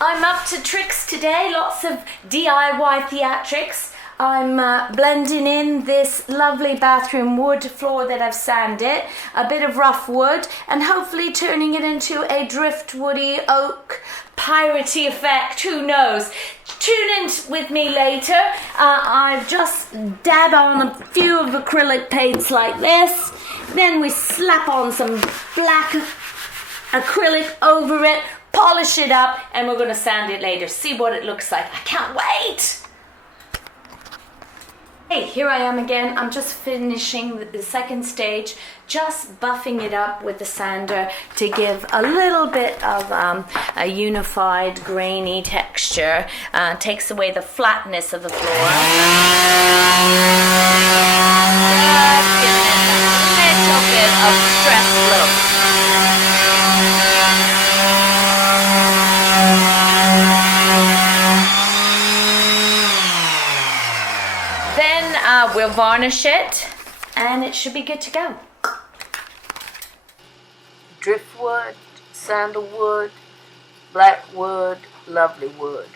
I'm up to tricks today, lots of DIY theatrics. I'm blending in this lovely bathroom wood floor that I've sanded, a bit of rough wood, and hopefully turning it into a driftwoody oak piratey effect, who knows. Tune in with me later. I've just dabbed on a few of acrylic paints like this, then we slap on some black acrylic over it, polish it up, and we're going to sand it later. See what it looks like. I can't wait! Hey, here I am again. I'm just finishing the second stage, just buffing it up with the sander to give a little bit of a unified grainy texture. Takes away the flatness of the floor. Just giving it a little bit of stress look. We'll varnish it and it should be good to go. Driftwood, sandalwood, black wood, lovely wood.